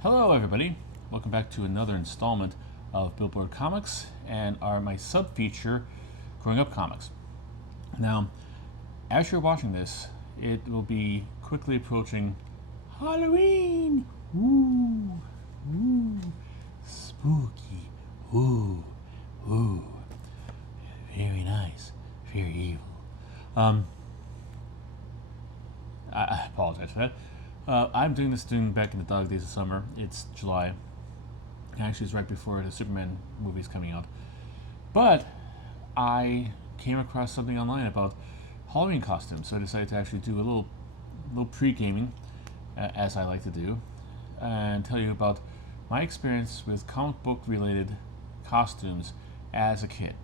Hello, everybody. Welcome back to another installment of Billboard Comics and my sub feature, Growing Up Comics. Now, as you're watching this, it will be quickly approaching Halloween. Ooh, ooh, spooky. Ooh, ooh, very nice, very evil. Um, I apologize for that. I'm doing this back in the dog days of summer. It's July. Actually, it's right before the Superman movie is coming out. But I came across something online about Halloween costumes, so I decided to actually do a little pre-gaming, as I like to do, and tell you about my experience with comic book related costumes as a kid.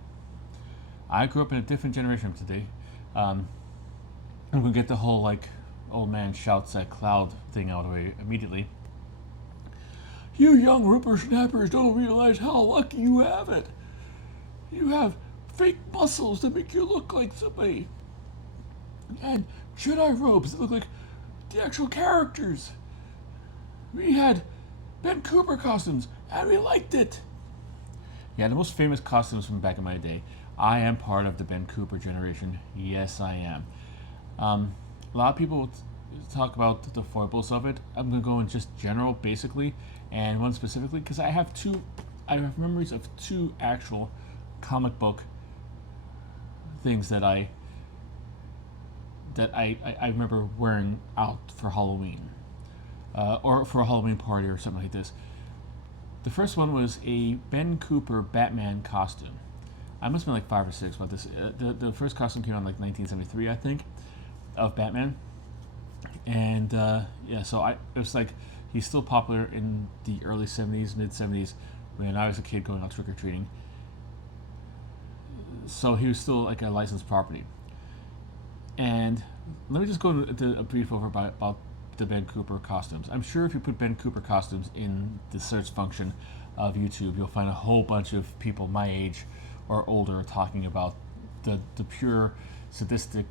I grew up in a different generation from today. And we get the whole old man shouts at cloud thing out of the way immediately. You young whippersnappers don't realize how lucky you have it. You have fake muscles that make you look like somebody. And Jedi robes that look like the actual characters. We had Ben Cooper costumes and we liked it. Yeah, the most famous costumes from back in my day. I am part of the Ben Cooper generation. Yes, I am. A lot of people talk about the foibles of it. I'm going to go in just general, basically, and one specifically, because I have memories of two actual comic book things that I remember wearing out for Halloween, or for a Halloween party or something like this. The first one was a Ben Cooper Batman costume. I must have been like 5 or 6 about this. The first costume came out in like 1973, I think, of Batman. And so it was like he's still popular in the early 70s, mid 70s, when I was a kid going out trick or treating. So he was still like a licensed property. And let me just go into a brief over about the Ben Cooper costumes. I'm sure if you put Ben Cooper costumes in the search function of YouTube, you'll find a whole bunch of people my age or older talking about the pure sadistic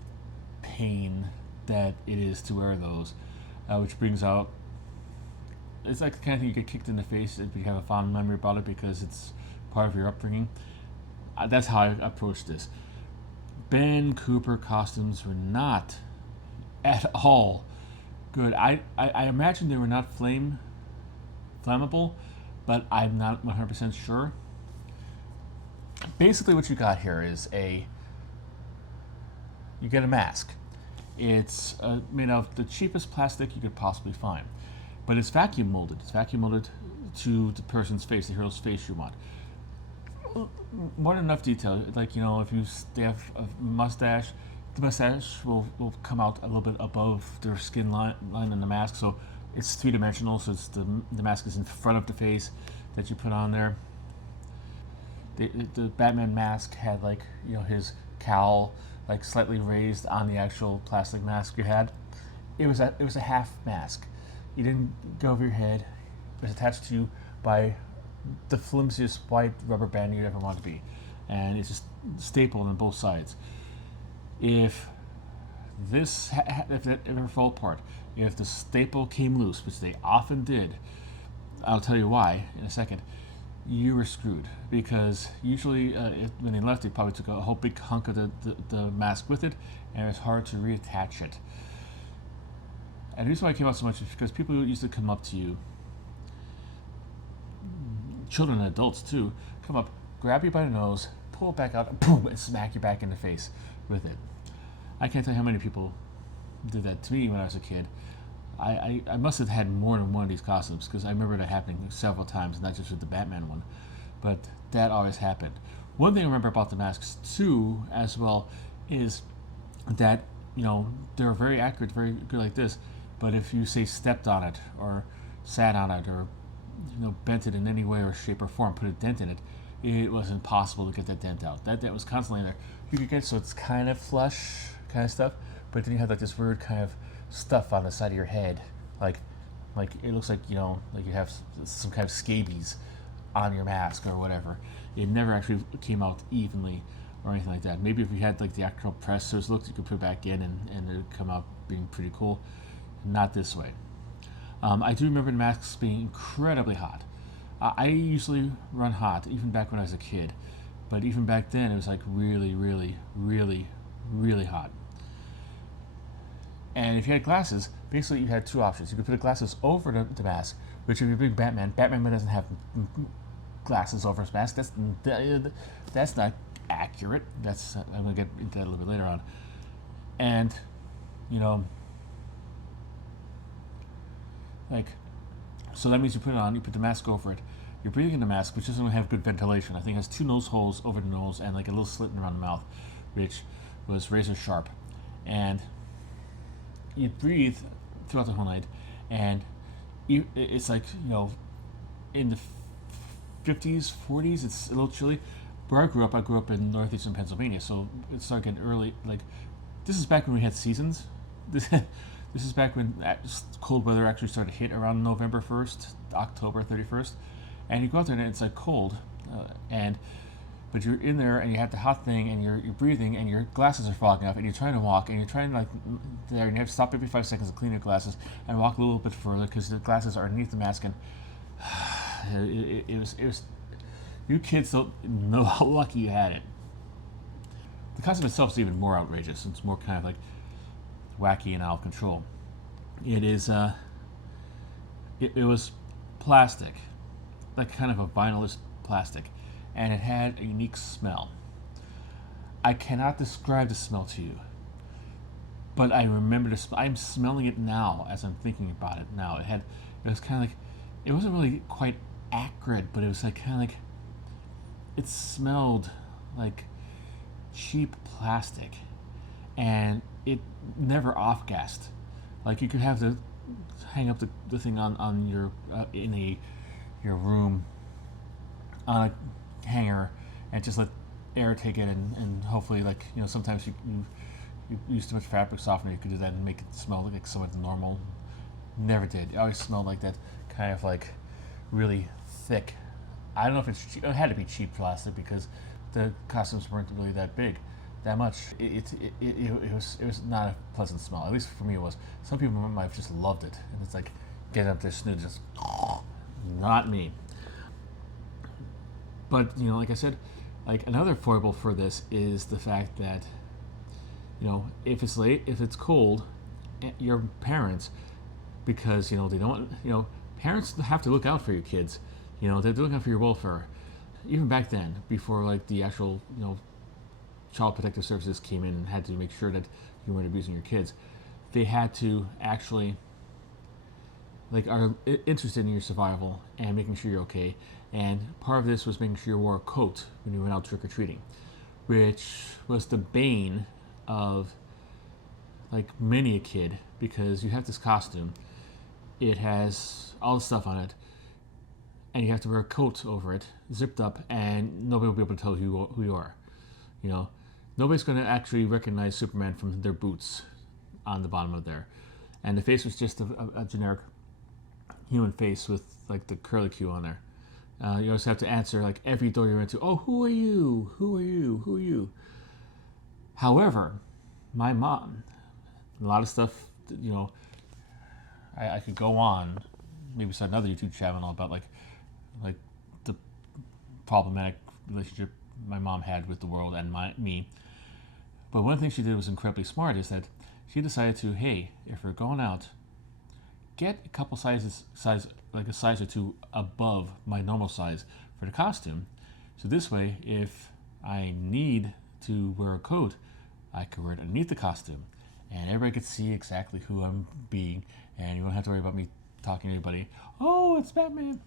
pain that it is to wear those, which brings out, it's like the kind of thing you get kicked in the face if you have a fond memory about it because it's part of your upbringing. That's how I approached this. Ben Cooper costumes were not at all good. I imagine they were not flammable, but I'm not 100% sure. Basically what you got here is you get a mask. It's made of the cheapest plastic you could possibly find, but it's vacuum molded. It's vacuum molded to the person's face, the hero's face you want. More than enough detail. Like, if they have a mustache, the mustache will come out a little bit above their skin line in the mask, so it's three-dimensional. So it's the mask is in front of the face that you put on there. The Batman mask had his cowl slightly raised on the actual plastic mask you had. It was a half mask. You didn't go over your head. It was attached to you by the flimsiest white rubber band you'd ever want to be, and it's just stapled on both sides. If it ever fell apart, if the staple came loose, which they often did, I'll tell you why in a second, you were screwed, because usually when they left, they probably took a whole big hunk of the mask with it, and it was hard to reattach it. And the reason why it came out so much is because people used to come up to you, children and adults too, come up, grab you by the nose, pull it back out, boom, and smack you back in the face with it. I can't tell you how many people did that to me when I was a kid. I must have had more than one of these costumes, because I remember that happening several times, not just with the Batman one, but that always happened. One thing I remember about the masks too, as well, is that they're very accurate, very good like this, but if you say stepped on it or sat on it or bent it in any way or shape or form, put a dent in it, it was impossible to get that dent out. That was constantly in there. You could get so it's kind of flush kind of stuff, but then you have this weird kind of stuff on the side of your head, like it looks like you have some kind of scabies on your mask or whatever. It never actually came out evenly or anything like that. Maybe if you had the actual press look, you could put it back in and it would come out being pretty cool. Not this way. I do remember the masks being incredibly hot. I usually run hot, even back when I was a kid. But even back then, it was like really, really, really, really hot. And if you had glasses, basically you had two options. You could put the glasses over the mask, which if you're a big Batman doesn't have glasses over his mask. That's not accurate. That's I'm gonna get into that a little bit later on. And you know, like, so that means you put it on, you put the mask over it. You're breathing in the mask, which doesn't have good ventilation. I think it has two nose holes over the nose and like a little slit around the mouth, which was razor sharp. And you breathe throughout the whole night, and it's like, in the 50s, 40s, it's a little chilly. Where I grew up in northeastern Pennsylvania, so it started getting early. Like, this is back when we had seasons. This is back when cold weather actually started to hit around November 1st, October 31st, and you go out there and it's like cold, but you're in there and you have the hot thing and you're breathing and your glasses are fogging up and you're trying to walk and you're trying to there and you have to stop every 5 seconds to clean your glasses and walk a little bit further because the glasses are underneath the mask, and it was you kids don't know how lucky you had it. The costume itself is even more outrageous. It's more kind of like wacky and out of control. It is it was plastic, like kind of a vinylist plastic, and it had a unique smell. I cannot describe the smell to you, but I remember the smell. I'm smelling it now as I'm thinking about it now. It was kind of like, it wasn't really quite acrid, but it was like kind of like, it smelled like cheap plastic, and it never off-gassed. Like, you could have to hang up the thing on your in your room on a hanger and just let air take it, and hopefully, like, sometimes you use too much fabric softener, you could do that and make it smell like somewhat normal. Never did. It always smelled like that kind of like really thick. I don't know if it's cheap. It had to be cheap plastic because the costumes weren't really that big, that much. It was not a pleasant smell. At least for me, it was. Some people might have just loved it, and it's like getting up there, snoot, just not me. But like I said, like, another foible for this is the fact that if it's late, if it's cold, your parents, because they don't, parents have to look out for your kids. They're looking out for your welfare. Even back then, before like the actual child protective services came in and had to make sure that you weren't abusing your kids, they had to actually are interested in your survival and making sure you're okay. And part of this was making sure you wore a coat when you went out trick or treating, which was the bane of many a kid, because you have this costume, it has all the stuff on it, and you have to wear a coat over it, zipped up, and nobody will be able to tell who you are. Nobody's going to actually recognize Superman from their boots on the bottom of there. And the face was just a generic human face with the curly Q on there. You always have to answer every door you're into. Oh, who are you? Who are you? Who are you? However, my mom, a lot of stuff, I could go on, maybe start another YouTube channel about like the problematic relationship my mom had with the world and me. But one thing she did was incredibly smart, is that she decided to, hey, if we're going out, get a couple like a size or two above my normal size for the costume. So this way, if I need to wear a coat, I could wear it underneath the costume, and everybody could see exactly who I'm being, and you won't have to worry about me talking to anybody. Oh, it's Batman.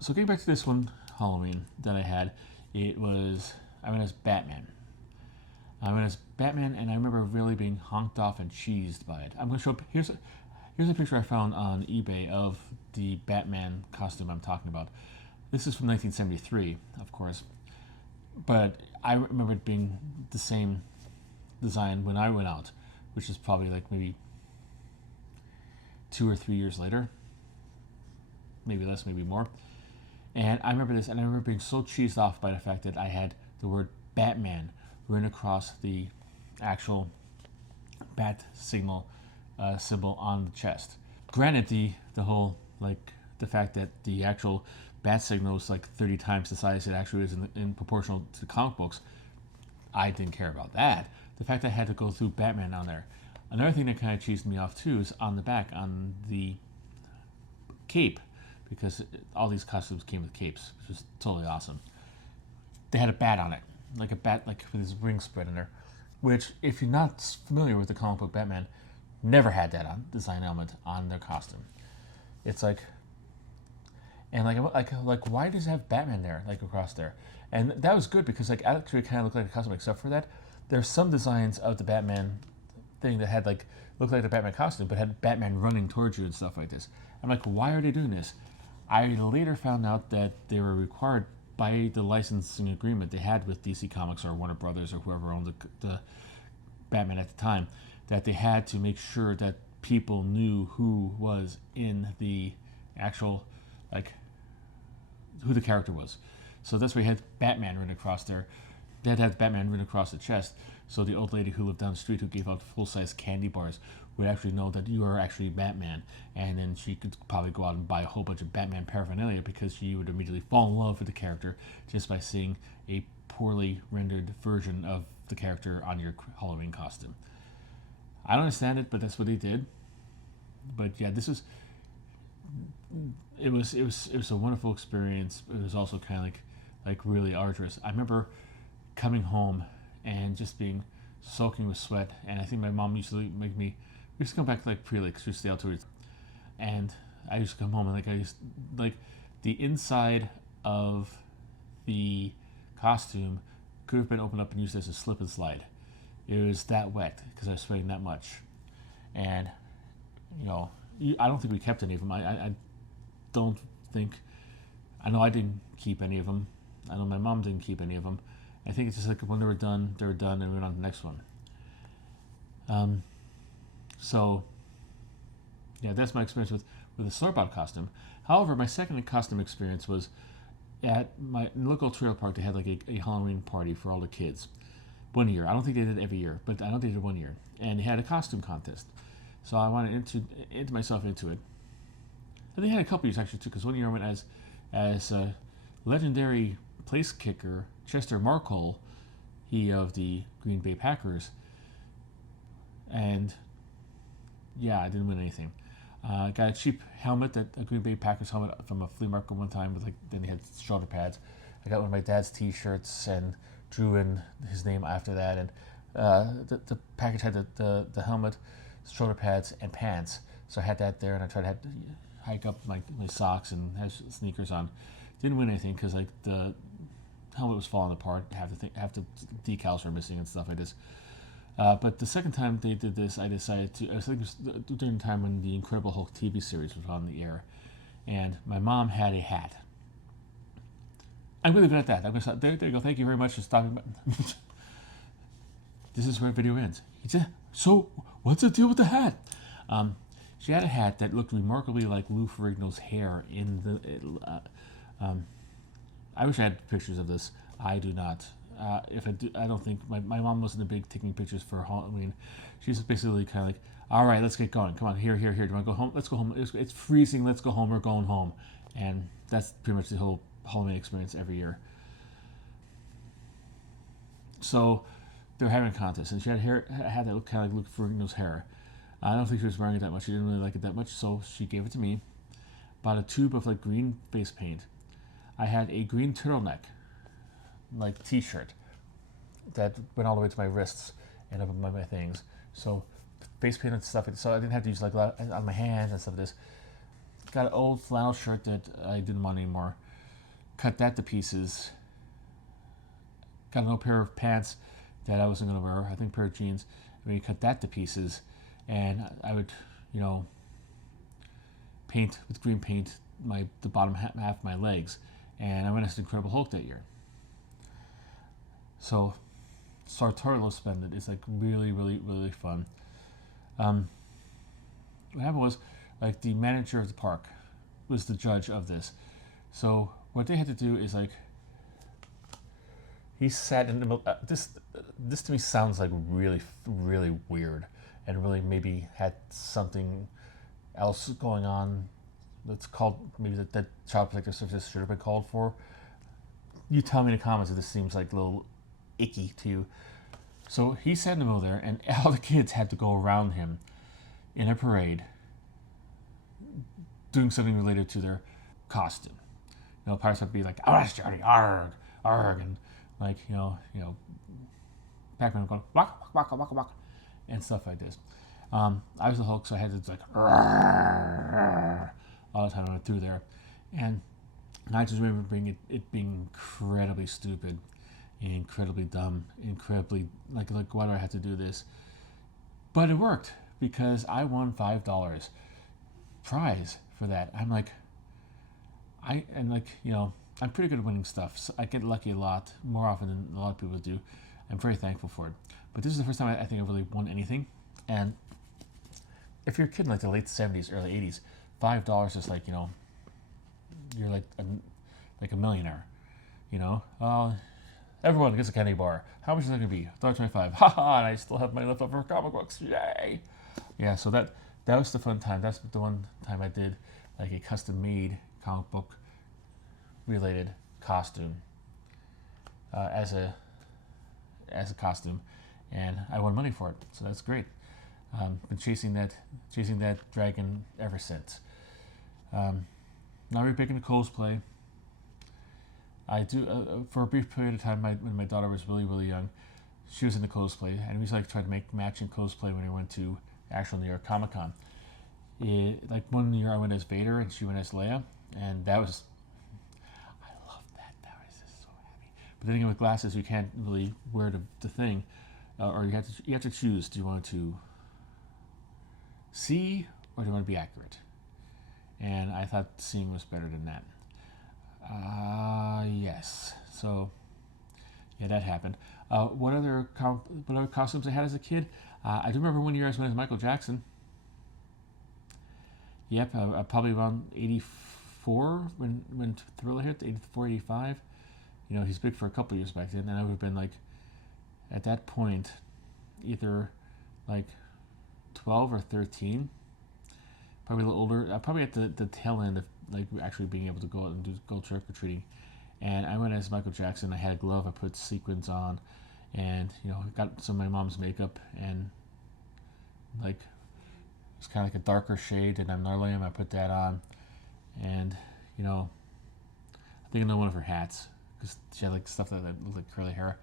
So getting back to this one Halloween that I had, I went as Batman. And I remember really being honked off and cheesed by it. I'm going to show. Here's a picture I found on eBay of the Batman costume I'm talking about. This is from 1973, of course, but I remember it being the same design when I went out, which is probably maybe 2 or 3 years later, maybe less, maybe more. And I remember this, and I remember being so cheesed off by the fact that I had the word Batman written across the actual bat signal symbol on the chest. Granted, the whole like the fact that the actual bat signal is like 30 times the size it actually is in proportional to the comic books, I didn't care about that. The fact I had to go through Batman on there. Another thing that kind of cheesed me off too is on the back on the cape, because all these costumes came with capes, which was totally awesome. They had a bat on it, like a bat, like with his wings spread in there. Which, if you're not familiar with the comic book Batman, never had that on design element on their costume. It's like, and like why does it have Batman there, like across there? And that was good because like actually it kind of looked like a costume, except for that there's some designs of the Batman thing that had like looked like the Batman costume, but had Batman running towards you and stuff like this. I'm like, why are they doing this? I later found out that they were required by the licensing agreement they had with DC Comics or Warner Brothers or whoever owned the Batman at the time, that they had to make sure that people knew who was in the actual, like, who the character was. So that's why you had Batman written across there. They had to have Batman written across the chest, so the old lady who lived down the street who gave out full-size candy bars would actually know that you are actually Batman, and then she could probably go out and buy a whole bunch of Batman paraphernalia because she would immediately fall in love with the character just by seeing a poorly rendered version of the character on your Halloween costume. I don't understand it, but that's what they did. But yeah, this was it was a wonderful experience. It was also kind of like really arduous. I remember coming home and just being soaking with sweat, and I think my mom used to make me. We used to come back like pretty late because we used to stay out till, and I used to come home and like I used like the inside of the costume could have been opened up and used as a slip and slide. It was that wet because I was sweating that much, and I don't think we kept any of them. I don't think. I know I didn't keep any of them. I know my mom didn't keep any of them. I think it's just like when they were done, and we went on to the next one. So, yeah, that's my experience with the store-bought costume. However, my second costume experience was at my local trailer park. They had like a Halloween party for all the kids. One year. I don't think they did it every year, but I know they did one year. And they had a costume contest. So I wanted into myself into it. And they had a couple years actually too, because one year I went as legendary place kicker Chester Markle, he of the Green Bay Packers, and yeah, I didn't win anything. Got a cheap helmet, a Green Bay Packers helmet from a flea market one time, with then he had shoulder pads. I got one of my dad's T-shirts and drew in his name after that, and the package had the helmet, shoulder pads, and pants. So I had that there, and I tried to hike up my socks and have sneakers on. Didn't win anything because like the helmet was falling apart. Half the decals were missing and stuff like this. But the second time they did this, I decided to. I think it was during the time when the Incredible Hulk TV series was on the air, and my mom had a hat. I'm really good at that. I'm gonna stop. There you go. Thank you very much for stopping. This is where video ends. He said, "So, what's the deal with the hat?" She had a hat that looked remarkably like Lou Ferrigno's hair in the. I wish I had pictures of this. I do not. If I do, I don't think my mom wasn't a big taking pictures for Halloween. She's basically kind of like, all right, let's get going. Come on, here. Do you want to go home? Let's go home. It's freezing. Let's go home. We're going home. And that's pretty much the whole Halloween experience every year. So they're having a contest, and she had a hat that looked kind of like Luke Ferrigno's hair. I don't think she was wearing it that much. She didn't really like it that much, so she gave it to me. Bought a tube of like green face paint. I had a green turtleneck, like T-shirt, that went all the way to my wrists and up my things. So face paint and stuff. So I didn't have to use like a lot on my hands and stuff like this. Got an old flannel shirt that I didn't want anymore. Cut that to pieces. Got an old pair of pants that I wasn't gonna wear. I think a pair of jeans. We cut that to pieces, and I would, paint with green paint the bottom half of my legs. And I went as the Incredible Hulk that year. So, Sartorial Splendid is like really, really, really fun. What happened was, like, the manager of the park was the judge of this. So what they had to do is like, he sat in the middle. This to me sounds like really, really weird, and really maybe had something else going on that's called, maybe that Child Protective Services should have been called for, you tell me in the comments if this seems like a little icky to you. So he sat in the middle there, and all the kids had to go around him in a parade doing something related to their costume. You know, pirates would be like, "Arr, Johnny, arg, arg," and like, Pac-Man would go, "Waka, waka, waka, waka," and stuff like this. I was the Hulk, so I had to like, "Arr," all the time I went through there. And I just remember it being incredibly stupid, incredibly dumb, incredibly, like why do I have to do this? But it worked, because I won $5 prize for that. I'm like, I'm pretty good at winning stuff. So I get lucky a lot, more often than a lot of people do. I'm very thankful for it. But this is the first time I think I really won anything. And if you're a kid in like the late 70s, early 80s, $5 is like, you're like a millionaire. Everyone gets a candy bar. How much is that going to be? $1.25. Haha, and I still have money left over for comic books. Yay! Yeah, so that was the fun time. That's the one time I did like a custom-made comic book related costume as a costume, and I won money for it. So that's great. Been chasing that dragon ever since. Now we're big into cosplay. I do for a brief period of time when my daughter was really, really young. She was into cosplay, and we used to like try to make matching cosplay when we went to actual New York Comic Con. Like one year I went as Vader and she went as Leia, and I loved that. That was just so happy. But then again, with glasses, you can't really wear the thing, or you have to choose. Do you want to see, or do you want to be accurate? And I thought seeing was better than that. Yes. So yeah, that happened. What other costumes I had as a kid? I do remember one year I went as Michael Jackson. Yep, probably around 84 when Thriller hit, 84, 85. He's big for a couple years back then, and I would have been like, at that point, either like 12 or 13. Probably a little older. Probably at the tail end of like actually being able to go out and go trick or treating. And I went as Michael Jackson. I had a glove. I put sequins on, and got some of my mom's makeup, and like it's kind of like a darker shade. And I'm Narlium. I put that on, and I think I know one of her hats because she had like stuff that looked like curly hair,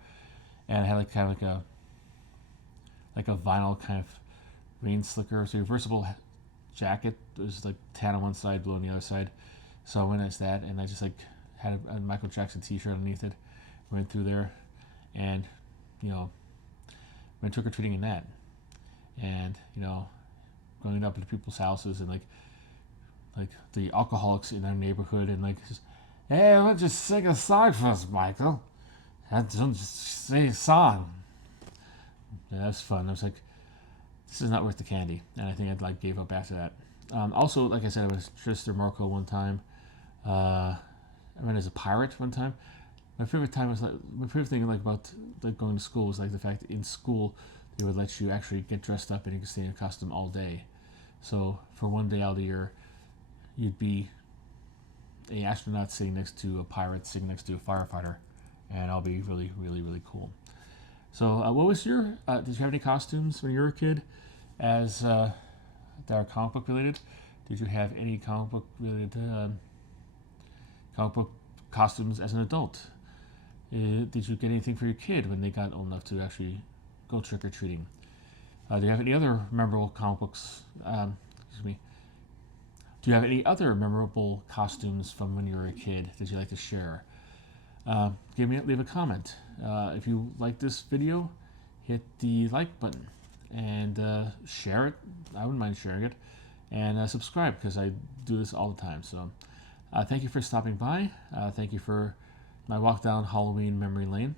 and I had like kind of like a vinyl kind of rain slicker, so reversible jacket. It was like tan on one side, blue on the other side. So I went as that, and I just like had a Michael Jackson t-shirt underneath it. Went through there, and went trick or treating in that, and going up to people's houses and like the alcoholics in our neighborhood, and like, just, "Hey, let's just sing a song for us, Michael. Don't just sing a song." Yeah, that was fun. I was like, this is not worth the candy, and I think I'd like gave up after that. Also, like I said, I was Tristan Marco one time. I went as a pirate one time. My favorite thing about like going to school was like the fact that in school they would let you actually get dressed up and you could stay in a costume all day. So for one day out of the year, you'd be an astronaut sitting next to a pirate sitting next to a firefighter, and I'll be really, really, really cool. So what was your, did you have any costumes when you were a kid as that are comic book related? Did you have any comic book related comic book costumes as an adult? Did you get anything for your kid when they got old enough to actually go trick-or-treating? Do you have any other memorable comic books, do you have any other memorable costumes from when you were a kid that you'd like to share? Leave a comment. If you like this video, hit the like button and share it. I wouldn't mind sharing it, and subscribe, because I do this all the time. So thank you for stopping by. Thank you for my walk down Halloween memory lane,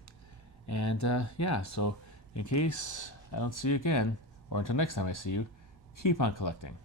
and yeah, so in case I don't see you again, or until next time I see you, keep on collecting.